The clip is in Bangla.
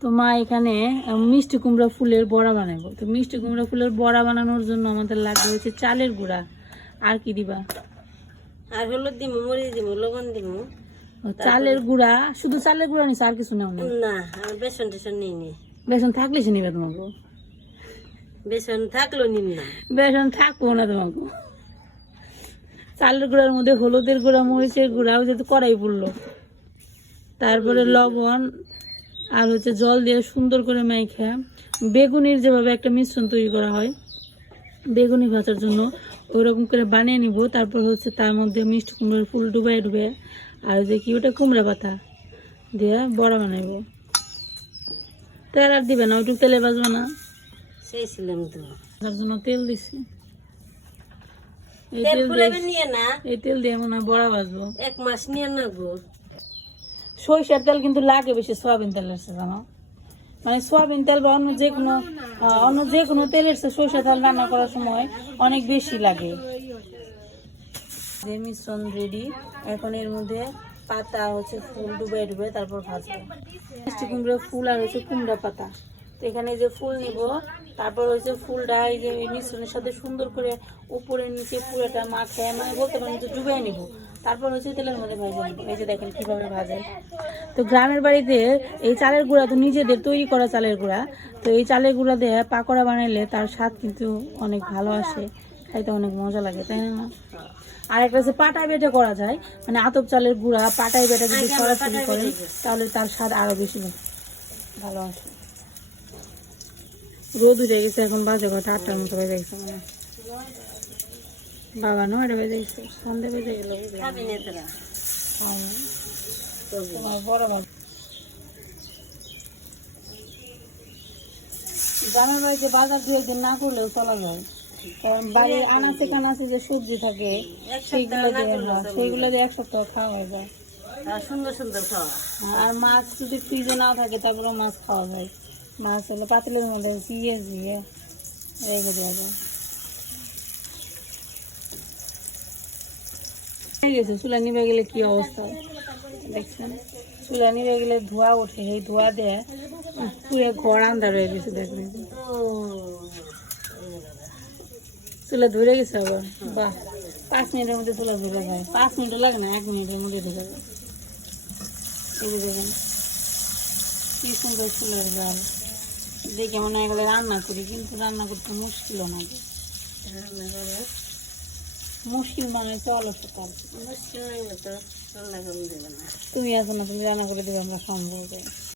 তো মা এখানে মিষ্টি কুমড়া ফুলের বড়া বানাবো। তো মিষ্টি কুমড়া ফুলের বড়া বানানোর জন্য আমাদের লাগবে হচ্ছে চালের গুঁড়া। আর কি দিবা? আর হলুদ দিব, মরিচ দিব, লবণ দিব। চালের গুঁড়া, শুধু চালের গুঁড়া নিছে, আর কিছু নাও না? না, আর বেসন টেসন নিই নি। বেসন থাকলে সে নিবে তোমাকে? বেসন থাকলো নিম না। বেসন থাকবো না তোমাকে। চালের গুঁড়ার মধ্যে হলুদের গুঁড়া, মরিচের গুঁড়া, যেহেতু কড়াই পড়লো, তারপরে লবণ আর হচ্ছে জল দিয়ে সুন্দর করে মাইখা বেগুনির যেভাবে একটা মিশ্রণ তৈরি করা হয় বেগুনি ভাজার জন্য, ওইরকম করে বানিয়ে নিব। তারপর হচ্ছে তার মধ্যে মিষ্টি কুমড়ার ফুল ডুবাই ডুবে আর যে কি ওটা কুমড়া পাতা দিয়ে বড়া বানাইব। তেল আর দিবে না? ওইটুকু তেলে বাজবে না? সেইছিলাম তো, তার জন্য তেল দিছি। এই তেল দিয়ে মনে হয় বড়া ভাজবো। 1 মাস নিয়ে নেবো। সরিষার তেল কিন্তু লাগে বেশি সয়াবিন তেলের চেয়ে, জানো? মানে সয়াবিন তেল বা অন্য যে কোনো তেলের চেয়ে সরিষার তেল রান্না করার সময় অনেক বেশি লাগে। যে মিশ্রণ রেডি, এখন এর মধ্যে পাতা হচ্ছে ফুল ডুবে ডুবে তারপর ভাজবো। মিষ্টি কুমড়া ফুল আর হচ্ছে কুমড়া পাতা। তো এখানে যে ফুল নিব, তারপর হচ্ছে ফুলটা এই যে মিশ্রণের সাথে সুন্দর করে উপরে নিচে পুরোটা মাখায়, মানে বলতে পারেন যে ডুবে নিব। তারপর হচ্ছে তেলের মধ্যে ভাজে নিব। এই যে দেখেন কিভাবে ভাজে। তো গ্রামের বাড়িতে এই চালের গুঁড়া তো নিজেদের তৈরি করা চালের গুঁড়া। তো এই চালের গুঁড়া দিয়ে পাকোড়া বানাইলে তার স্বাদ কিন্তু অনেক ভালো আসে, খাইতে অনেক মজা লাগে, তাই না? আর একটা হচ্ছে পাটায় বেটে করা যায়, মানে আতপ চালের গুঁড়া পাটায় বেটে যদি সরাসরি করেন তাহলে তার স্বাদ আরো বেশি ভালো আসে। রোদ উঠে গেছে, এখন বাজে কটা 8টার মতো বেজে গেছে, মানে বাবা 9টা বেজে গেছে, সন্ধ্যে বেজে গেল। তোমার বড় বাবা গ্রামের বাড়িতে বাজার 2 দিন না করলেও চলা যায়, কারণ বাড়ির আনাচে কানাচে যে সবজি থাকে সেইগুলো দিয়ে 1 সপ্তাহ খাওয়া হয়ে যায়। সুন্দর সুন্দর খাওয়া। আর মাছ যদি ফ্রিজে না থাকে তারপরে মাছ খাওয়া যায়। মাছ হলে পাতিলের মধ্যে জিয়ে রেখে দেওয়া যায়। গেছে চুলা নিভে গেলে কি অবস্থা দেখছেন? চুলা নিভে গেলে ধোঁয়া ওঠে, এই ধোঁয়া দিয়ে পুরো ঘর আন্ধার হয়ে গেছে। দেখবেন চুলা ধরে গেছে আবার। বাহ, 5 মিনিটের মধ্যে চুলা ধরে যায়। 5 মিনিটও লাগে না, 1 মিনিটের মধ্যে ধরে যায়। এই যে দেখেন কি সুন্দর চুলার জাল। দেখে মনে হয় রান্না করি, কিন্তু রান্না করতে মুশকিল না। মুশকিল মানে হচ্ছে অলসতা। মুশকিল নাই তো রান্না করে দেবে না। তুমি আছো না, তুমি রান্না করে দেবে, আমরা সম্ভব।